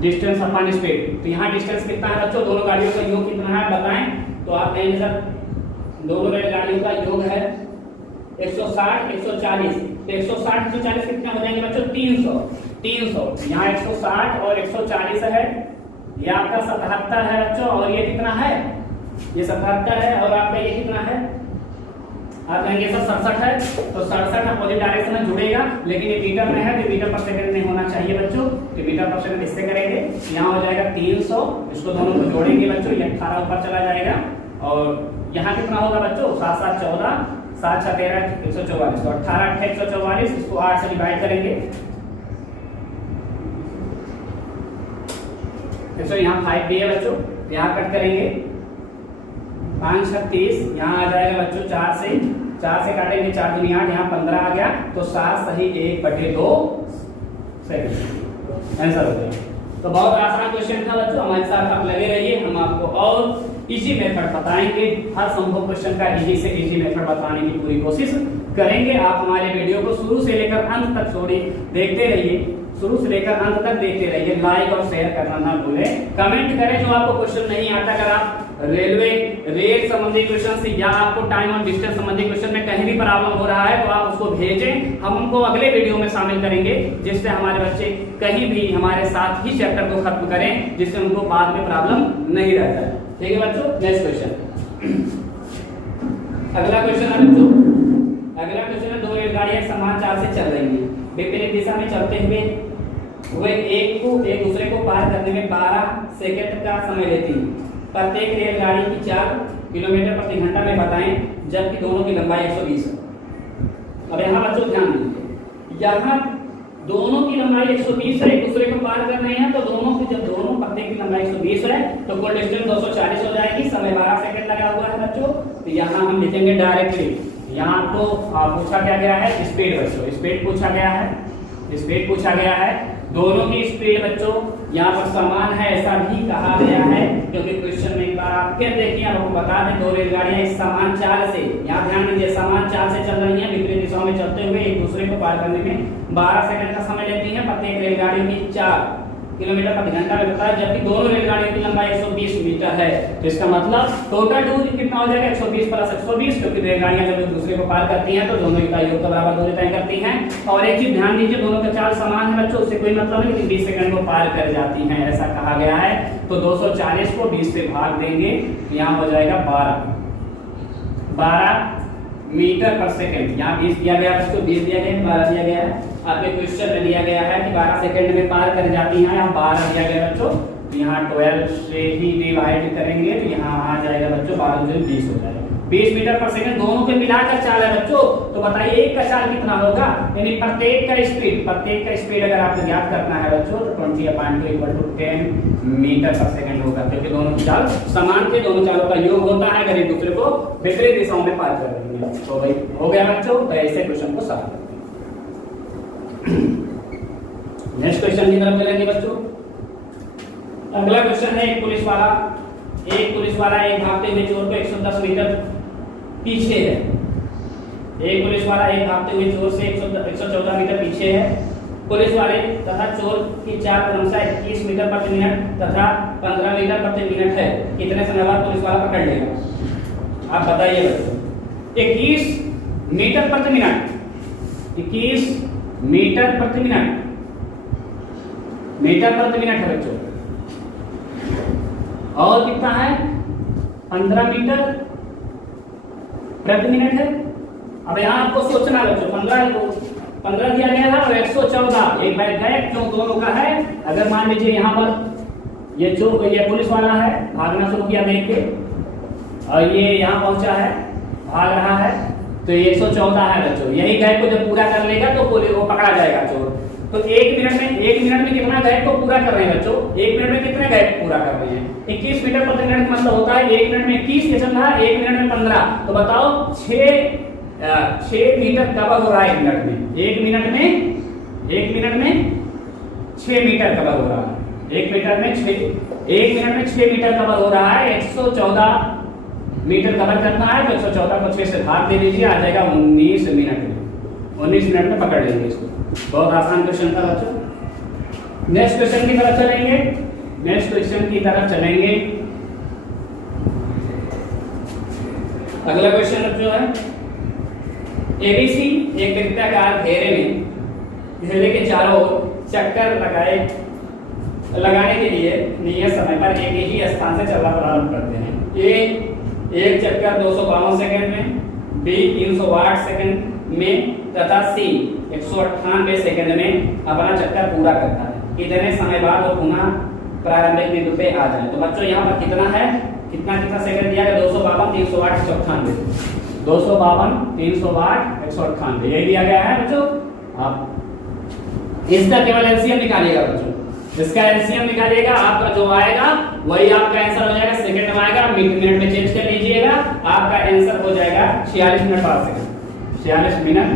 डिस्टेंस अपॉन स्पीड। तो यहाँ डिस्टेंस कितना है बच्चों, दोनों गाड़ियों का योग कितना है बताएं। तो आप कहेंगे सर दोनों रेलगाड़ियों का योग है 160 140, तो 160 140 कितने हो जाएंगे बच्चों, 300। यहाँ 160 और 140 है, ये आपका 77 है बच्चों, और ये कितना है, ये 77 है, और आपका ये कितना है, आप कहेंगे सर 67 है। तो 67 अपोजिट डायरेक्शन में जुड़ेगा, लेकिन ये मीटर में है तो मीटर पर सेकंड में होना चाहिए बच्चों। तो मीटर पर सेकंड इससे करेंगे, यहाँ हो जाएगा 300, इसको दोनों को जोड़ेंगे बच्चों, ये 18 ऊपर चला जाएगा, और यहाँ कितना होगा बच्चों, 7 7 14, 7 6 13 144, तो 18 8 144, इसको 8 से डिवाइड करेंगे। तो यहाँ 5 भी है बच्चों, यहाँ कट करेंगे 5 6 30, यहाँ आ जाएगा बच्चों 4 से काटेंगे, 4 दूनी 8, यहाँ 15 आ गया, तो 7 सही 1/2 सेकंड आंसर हो जाएगा। तो बहुत आसान क्वेश्चन था बच्चों, हमारे साथ आप लगे रहिए, हम आपको और इजी मेथड बताएंगे। हर संभव क्वेश्चन का इजी से इजी मेथड बताने की पूरी कोशिश करेंगे। आप हमारे वीडियो को शुरू से लेकर अंत तक देखते रहिए, शुरू से लेकर अंत तक देखते रहिए। लाइक और शेयर करना ना भूलें, कमेंट करें जो आपको क्वेश्चन नहीं आता। अगर आप रेल संबंधी क्वेश्चन से या आपको टाइम और डिस्टेंस संबंधी क्वेश्चन में कहीं भी प्रॉब्लम हो रहा है तो आप उसको भेजें, हम उनको अगले वीडियो में शामिल करेंगे, जिससे हमारे बच्चे कहीं भी हमारे साथ ही चैप्टर को खत्म करें, जिससे उनको बाद में प्रॉब्लम नहीं रह जाए। ठीक है बच्चों, नेक्स्ट क्वेश्चन, अगला क्वेश्चन है बच्चों, अगला क्वेश्चन है 2 रेलगाड़ियां समान चाल से चल रही हैं, विपरीत दिशा में चलते हुए एक दूसरे को पार करने में 12 सेकंड का समय लेती है। प्रत्येक रेलगाड़ी की 4 किलोमीटर प्रति घंटा में बताएं, जबकि दोनों की लंबाई 120 है। अब यहाँ बच्चों ध्यान दीजिए, यहाँ दोनों की लंबाई 120 है, एक दूसरे को पार कर रहे हैं, तो दोनों की जब दोनों प्रत्येक की लंबाई 120 है तो कुल डिस्टेंस 240 हो जाएगी, समय 12 सेकंड लगा हुआ है बच्चों। तो यहाँ हम लिखेंगे डायरेक्टली, यहाँ तो पूछा क्या गया है, स्पीड बच्चों, स्पीड पूछा गया है, स्पीड पूछा गया है। दोनों की स्पीड बच्चों यहाँ पर समान है, ऐसा भी कहा गया है, क्योंकि क्वेश्चन में एक बार आप फिर देखिए, आपको बता दें 2 रेलगाड़ियां इस समान चाल से, यहाँ ध्यान दीजिए, समान चाल से चल रही हैं, विपरीत दिशाओं में चलते हुए एक दूसरे को पार करने में 12 सेकंड का समय लेती हैं। प्रत्येक रेलगाड़ी की किलोमीटर प्रति घंटा में बताया, जबकि दोनों रेलगाड़ियों की लंबाई 120 मीटर है। तो इसका मतलब टोटल दूरी कितना हो जाएगा 120 प्लस 120, क्योंकि रेलगाड़ियां जब एक दूसरे को पार करती हैं तो दोनों का योग के बराबर दूरी तय करती हैं। और एक चीज ध्यान दीजिए, दोनों का चाल समान है बच्चों, उससे कोई मतलब नहीं, लेकिन 20 सेकंड को पार कर जाती हैं, ऐसा कहा गया है। तो 240 को 20 से भाग देंगे, यहाँ हो जाएगा 12 मीटर पर सेकंड। यहाँ 20 दिया गया है, उसको 20 दिया गया है, 12 दिया गया है। आपके क्वेश्चन में दिया गया है कि 12 सेकंड में पार कर जाती हैं, यहाँ 12 दिया गया बच्चों, तो यहाँ 12 से ही डिवाइड करेंगे तो यहाँ आ जाएगा बच्चों 12 से 20 हो जाएगा। 20 मीटर पर सेकंड दोनों के मिलाकर चाल है बच्चों। तो बताइए एक का चाल कितना होगा, यानी प्रत्येक का स्पीड अगर आपको ज्ञात करना है बच्चों तो 20/2 = 10 मीटर पर सेकंड होगा, क्योंकि दोनों की चाल समान थे, दोनों चालों का योग होता है अगर एक दूसरे को विपरीत दिशाओं में पार कर रही है। तो भाई हो गया बच्चों, तो ऐसे क्वेश्चन को सॉल्व करते हैं। नेक्स्ट क्वेश्चन की तरफ चलेंगे बच्चों। अगला क्वेश्चन है, एक पुलिस वाला एक भागते हुए चोर को 110 मीटर पीछे है। एक पुलिस वाला एक भागते हुए चोर से 114 मीटर पीछे है। पुलिस वाले तथा चोर की चाल क्रमशः 21 मीटर प्रति मिनट तथा 15 मीटर प्रति मिनट है। कितने समय बाद पुलिस वाला पकड़ लेगा, आप बताइए बच्चों। 21 मीटर प्रति मिनट, 21 मीटर प्रति मिनट, मीटर प्रति मिनट है बच्चों, और कितना है 15 मीटर प्रति मिनट है। अब यहाँ आपको सोचना बच्चों, 15 दिया गया था और 114 एक बैठ गए, क्यों दोनों का है। अगर मान लीजिए यहाँ पर ये पुलिस वाला है, भागना शुरू किया देख के, और ये यहाँ पहुंचा है, भाग रहा है, तो ये 114 है बच्चों। यही गैप को जब पूरा कर लेगा तो पुलिस वो पकड़ा जाएगा चोर। तो एक मिनट में कितना गैप को पूरा कर रहे हैं बच्चों, एक मिनट में कितने गैप पूरा कर रहे हैं 21 मीटर प्रति मिनट, मतलब होता है एक मिनट में 21 के चल रहा है, एक मिनट में 15। तो बताओ 6 मीटर कवर हो रहा है एक मिनट में, एक मिनट में 6 मीटर कवर हो रहा है, एक मिनट में 6 मीटर कवर हो रहा है। 114 मीटर कवर करना है तो 114 को 6 से भाग दे दीजिए, आ जाएगा 19 मिनट में। 19 मिनट में पकड़ लेंगे इसको। बहुत आसान क्वेश्चन था बच्चों। नेक्स्ट क्वेश्चन की तरफ चलेंगे। अगला क्वेश्चन जो है, एबीसी एक वृत्ताकार घेरे में घेरे के चारों ओर चक्कर लगाने के लिए नियत समय पर एक ही स्थान से चलना प्रारंभ करते हैं। ए एक चक्कर 252 सेकंड में, बी 308 सेकंड में तथा सी 198 सेकंड में अपना चक्कर पूरा करता है। कितने समय बाद वो पुनः प्रारंभिक बिंदु पे आ जाए। तो बच्चों यहाँ पर कितना है, कितना सेकंड दिया है, 252 308 198, 252 308 198 यही दिया गया है बच्चों। आप इसका केवल एलसीएम निकालिएगा बच्चों, इसका एलसीएम निकालिएगा, आपका जो आएगा वही आपका आंसर हो जाएगा। सेकंड में आएगा, मिनट में चेंज कर लीजिएगा, आपका आंसर हो जाएगा 46 minute 12 second, 46 minute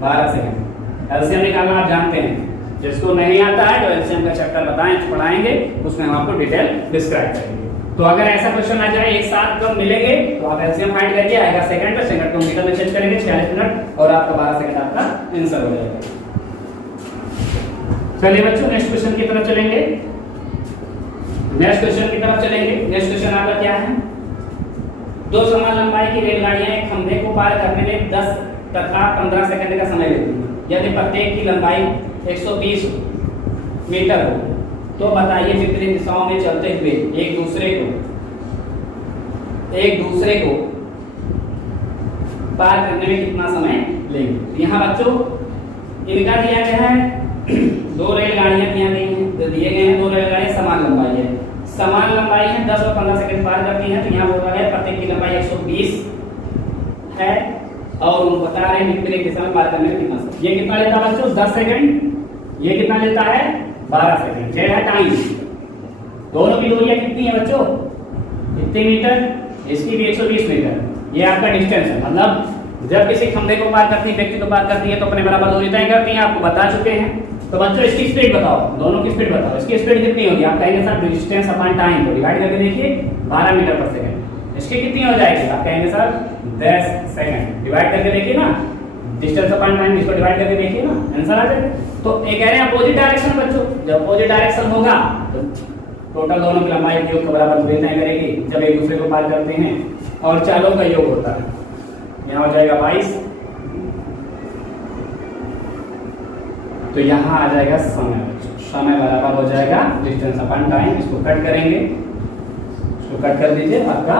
12 second. LCM निकालना आप जानते हैं, जिसको नहीं आता है तो एलसीएम का चैप्टर पढ़ाएंगे, उसमें हम आपको डिटेल डिस्क्राइब करेंगे। तो अगर ऐसा क्वेश्चन आ जाए एक साथ कब मिलेंगे तो आप एलसीएम फाइंड करके आएगा सेकंड को मीटर में चेंज करेंगे 46 मिनट और आपका 12 सेकंड आपका आंसर हो जाएगा। चलिए बच्चों नेक्स्ट क्वेश्चन की तरफ चलेंगे। नेक्स्ट क्वेश्चन आपका क्या है, दो समान लंबाई की रेलगाड़ियां एक खंभे को पार करने में 10 तथा 15 सेकंड का समय लेती हैं। यदि प्रत्येक की लंबाई 120 मीटर हो तो बताइए विपरीत दिशाओं में चलते हुए एक दूसरे को पार करने में कितना समय लेंगे। यहाँ बच्चों इनका दिया गया है, दो रेलगाड़ियां दिए गए हैं, दो रेलगाड़ियां समान लंबाई है 10 और 15 सेकंड पार करती हैं। तो यहाँ बोला गया प्रत्येक की लंबाई 120 है और उनको बता रहे हैं विपरीत दिशा में पार करने में कितना समय। ये कितना लेता है बच्चों 10 सेकंड, ये कितना लेता है 12 सेकंड। ये है टाइम। दोनों की दूरियां कितनी है बच्चों, कितने मीटर, इसकी भी 120 मीटर। ये आपका डिस्टेंस है, मतलब जब किसी खंभे को पार करती है, व्यक्ति को पार करती है तो अपने बराबर दूरी तय करती है, आपको बता चुके हैं। तो बच्चों इसकी स्पीड बताओ, दोनों की स्पीड बताओ, इसकी स्पीड कितनी होगी। आप कहेंगे सर डिस्टेंस अपॉन टाइम को डिवाइड करके देखिए 12 मीटर पर सेकंड, इसकी कितनी हो जाएगी, आप कहेंगे सर 10 सेकंड, डिवाइड करके देखिए ना डिस्टेंस अपॉन टाइम, इसको डिवाइड करके देखिए ना, आंसर आ जाएगा। तो ये कह रहे हैं अपोजिट डायरेक्शन बच्चों, जब अपोजिट डायरेक्शन होगा तो टोटल दोनों की लंबाई योग के बराबर दूरी तय करेगी जब एक दूसरे को पार करते हैं, और चालों का योग होता है। यहाँ हो जाएगा 22, तो यहाँ आ जाएगा समय, समय बराबर हो जाएगा डिस्टेंस अपॉन टाइम। इसको कट करेंगे, इसको कट कर दीजिए, आपका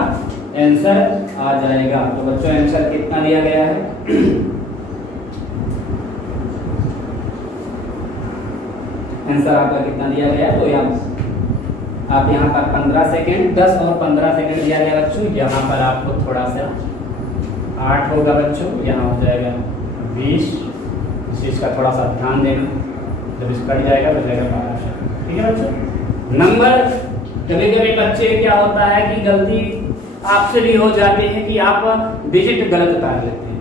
आंसर आ जाएगा। तो बच्चों आंसर कितना दिया गया है? आंसर आपका कितना दिया गया है? तो आप यहाँ पर 15 सेकेंड, 10 और 15 सेकेंड दिया गया बच्चों। यहाँ पर आपको थोड़ा सा 8 होगा बच्चों, यहाँ हो जाएगा 20। इस चीज का थोड़ा सा ध्यान देना, जब इस कट जाएगा तो जाएगा 12। ठीक है बच्चों। नंबर कभी कभी बच्चे क्या होता है कि गलती आपसे भी हो जाती है कि आप डिजिट गलत उतार लेते हैं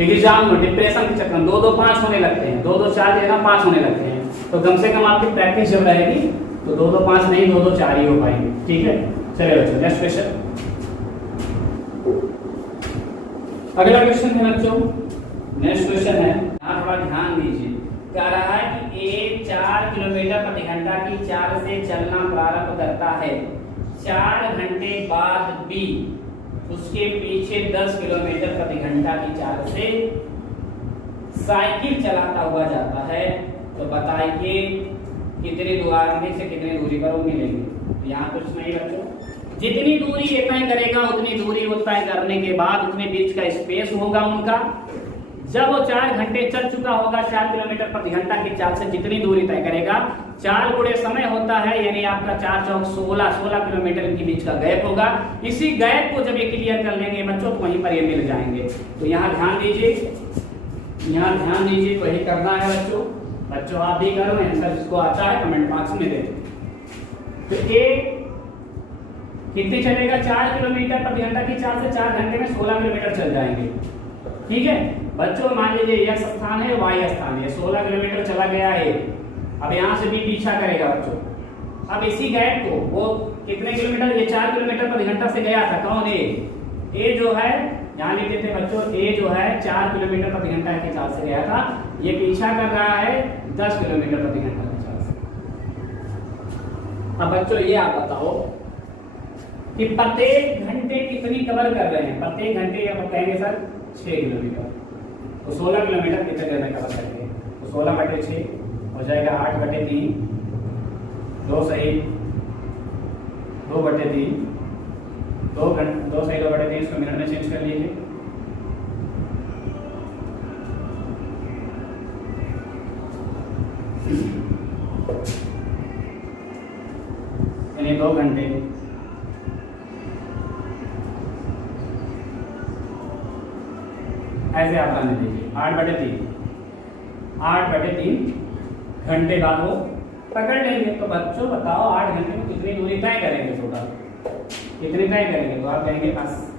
एग्जाम में, डिप्रेशन के चक्कर में 2-2 5 होने लगते हैं, 2-2 4 जगह 5 होने लगते हैं। तो कम से कम आपकी प्रैक्टिस जब रहेगी तो 2-2 5 नहीं, 2-2 4 ही हो पाएंगे। ठीक है, चलिए बच्चों नेक्स्ट क्वेश्चन। अगला क्वेश्चन है बच्चों, नेक्स्ट क्वेश्चन है, यहाँ थोड़ा ध्यान दीजिए। कह रहा है कि ए 4 किलोमीटर प्रति घंटा की चाल से चलना प्रारंभ करता है, 4 घंटे बाद बी उसके पीछे 10 किलोमीटर प्रति घंटा की चाल से साइकिल चलाता हुआ जाता है। तो बताइए कितनी दूरी से कितनी दूरी पर वो मिलेंगे? तो यहाँ कुछ नहीं बच्चों, जितनी दूरी ये तय करेगा उतनी दूरी वो तय करने के बाद उतने बीच का स्पेस होगा उनका। जब वो 4 घंटे चल चुका होगा 4 किलोमीटर प्रति घंटा की चाल से जितनी दूरी तय करेगा, 4 गुणे समय होता है, यानी आपका 4 चौक 16 किलोमीटर के बीच का गैप होगा। इसी गैप को जब ये क्लियर कर लेंगे बच्चों तो वहीं पर ये मिल जाएंगे। तो यहाँ ध्यान दीजिए, यहाँ ध्यान दीजिए, वही करना है बच्चों। बच्चों आप भी करो, आंसर जिसको आता है कमेंट बॉक्स में दे। तो ए कितनी चलेगा? 4 किलोमीटर प्रति घंटा की चाल से 4 घंटे में 16 किलोमीटर चल जाएंगे। ठीक है बच्चों, मान लीजिए x स्थान है, y स्थान है, 16 किलोमीटर चला गया है। अब यहाँ से भी पीछा करेगा बच्चों। अब इसी गैप को वो कितने किलोमीटर, ये 4 किलोमीटर प्रति घंटा से गया था, कौन ए जो है, यहाँ लिखते थे बच्चों, ए जो है 4 किलोमीटर प्रति घंटा की चाल से गया था, ये पीछा कर रहा है 10 किलोमीटर प्रति घंटा की चाल से। अब बच्चों ये आप बताओ कि प्रत्येक घंटे कितनी कवर कर रहे हैं? प्रत्येक घंटे आप कहेंगे सर 6 किलोमीटर, तो 16 किलोमीटर कितने देर में कवर करेंगे? तो 16/6 हो जाएगा 8/3, 2 सही 2/3, 2 सही 2/3, इसको मिनट में चेंज कर लीजिए। यानी 2 घंटे ऐसे आप लाने दीजिए। 8/3 घंटे बाद वो पकड़ लेंगे। तो बच्चों बताओ 8 घंटे में कितनी दूरी तय करेंगे? टोटल कितनी तय करेंगे? तो आप कहेंगे बस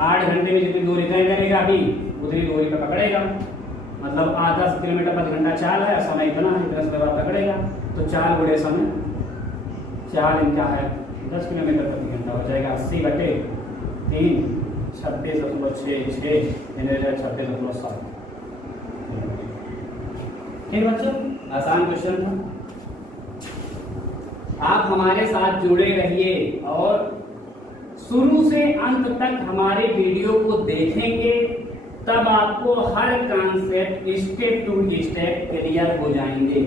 8 घंटे में जितनी दूरी तय करेगा अभी उतनी दूरी पर पकड़ेगा, मतलब 10 किलोमीटर प्रति घंटा चाल है, समय इतना है, इतना समय बाद पकड़ेगा। तो 4 गुणे समय, चाल इनका है 10 किलोमीटर प्रति घंटा, हो जाएगा 80/3, 26.66, 26.7। ठीक बच्चों, आसान क्वेश्चन था। आप हमारे साथ जुड़े रहिए और शुरू से अंत तक हमारे वीडियो को देखेंगे, तब आपको हर concept step to step clear हो जाएंगे।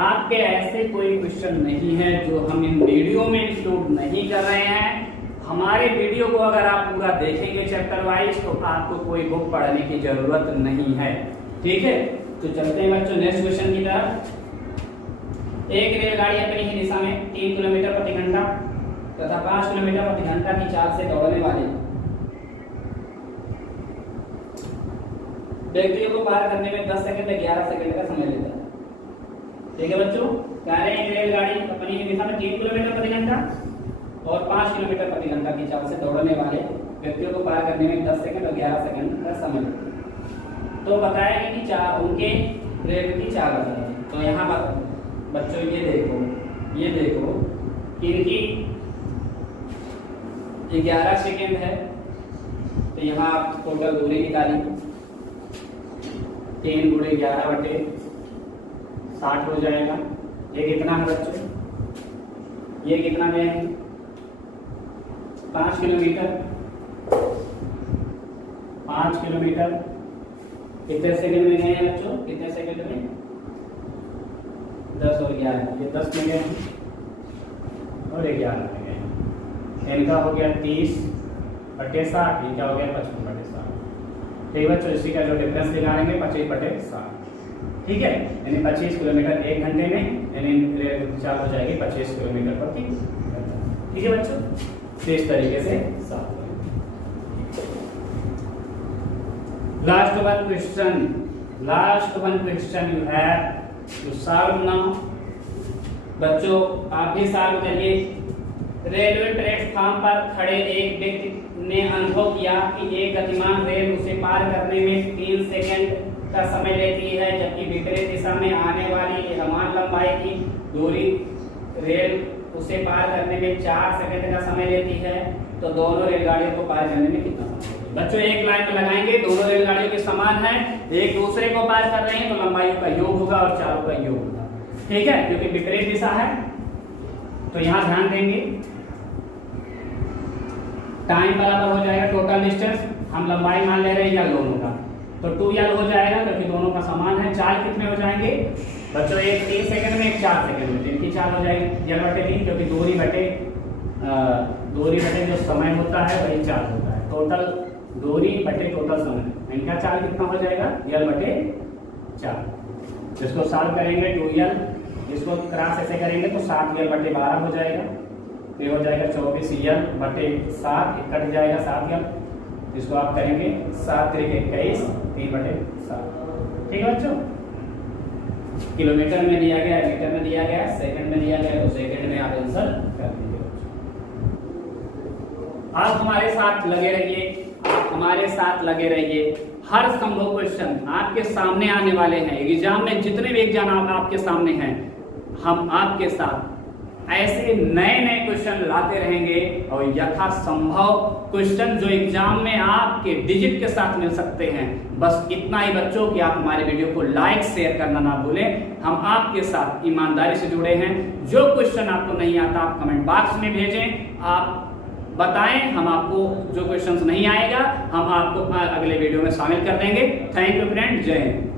आपके ऐसे कोई क्वेश्चन नहीं है जो हम इन वीडियो में इंक्लूड नहीं कर रहे हैं। हमारे वीडियो को अगर आप पूरा देखेंगे चैप्टर वाइज तो आपको कोई बुक पढ़ने की जरूरत नहीं है। ठीक है, तो चलते हैं बच्चों नेक्स्ट क्वेश्चन की तरफ। एक रेलगाड़ी अपनी ही दिशा में 3 किलोमीटर प्रति घंटा तथा 5 किलोमीटर प्रति घंटा की चाल से दौड़ने वाले व्यक्तियों को पार करने में 10 सेकंड या 11 सेकंड का समय लेता है। ठीक है बच्चों, कह रहे हैं एक रेलगाड़ी अपनी ही दिशा में 3 किलोमीटर प्रति घंटा और 5 किलोमीटर प्रति घंटा की चाल से दौड़ने वाले व्यक्तियों को पार करने में 10 सेकंड और 11 सेकंड का समय लेता है। तो बताया कि उनके रेल की चाल बताइए। तो यहाँ पर बच्चों ये देखो कि इनकी 11 सेकेंड है, तो यहाँ आप टोटल दूरी निकाली 3 गुणे 11/60 हो जाएगा। ये कितना है बच्चों, ये कितना में है 5 किलोमीटर। 5 किलोमीटर कितने सेकंड में गए हैं बच्चों, कितने सेकंड में 10 और 11, ये 10 में गए और 11 में गए। इनका हो गया 30/60, इनका हो गया 55/60। ठीक बच्चों, इसी का जो डिफरेंस निकालेंगे 25/60। ठीक है, यानी 25 किलोमीटर 1 घंटे में, यानी रेल चाल हो जाएगी 25 किलोमीटर प्रति घंटा। ठीक है बच्चों, इस तरीके से साफ करेंगे। Last one question you have to solve now. बच्चों आप भी सॉल्व करिए। रेलवे प्लेटफॉर्म पर खड़े एक व्यक्ति ने अनुभव किया कि एक गतिमान रेल उसे पार करने में 3 सेकंड का समय लेती है, जबकि विपरीत दिशा में आने वाली समान लंबाई की दूरी रेल उसे पार करने में 4 सेकंड का समय लेती है। तो दोनों रेलगाड़ियों को पार करने में कितना समय लगेगा? बच्चों एक लाइन में लगाएंगे, दोनों रेलगाड़ियों के समान है, एक दूसरे को पार कर रहे हैं, तो लंबाइयों का योग होगा और चारों का योग होगा। ठीक है, क्योंकि विपरीत दिशा है। तो यहां ध्यान देंगे, टाइम बराबर हो जाएगा टोटल डिस्टेंस, हम लंबाई मान ले रहे हैं यल दोनों का, तो 2l हो जाएगा क्योंकि दोनों का समान है। चाल कितने हो जाएंगे बच्चों, एक 3 सेकंड में, एक 4 सेकंड में, 3 की चाल हो जाएगी यल/3, क्योंकि दूरी बटे जो समय होता है वही चाल होता है। टोटल दूरी बटे टोटल समय, इनका चाल कितना हो जाएगा यल/4। इसको सॉल्व करेंगे 2l, इसको क्रॉस ऐसे करेंगे तो 7l/12 हो जाएगा। ये हो जाएगा 24l/7, कट जाएगा 7l। इसको आप करेंगे 7 × 21, 3/7। ठीक है बच्चों, किलोमीटर में दिया गया, मीटर में दिया गया, सेकंड में दिया गया, तो सेकंड में आप आंसर कर दीजिए। आप हमारे साथ लगे रहिए। हर संभव क्वेश्चन आपके सामने आने वाले हैं। एग्जाम में जितने भी एग्जाम आपके सामने हैं, हम आपके साथ ऐसे नए क्वेश्चन लाते रहेंगे और यथासंभव क्वेश्चन जो एग्जाम में आपके डिजिट के साथ मिल सकते हैं। बस इतना ही बच्चों कि आप हमारे वीडियो को लाइक शेयर करना ना भूलें। हम आपके साथ ईमानदारी से जुड़े हैं। जो क्वेश्चन आपको नहीं आता आप कमेंट बॉक्स में भेजें, आप बताएं, हम आपको जो क्वेश्चन नहीं आएगा हम आपको अगले वीडियो में शामिल कर देंगे। थैंक यू फ्रेंड, जय हिंद।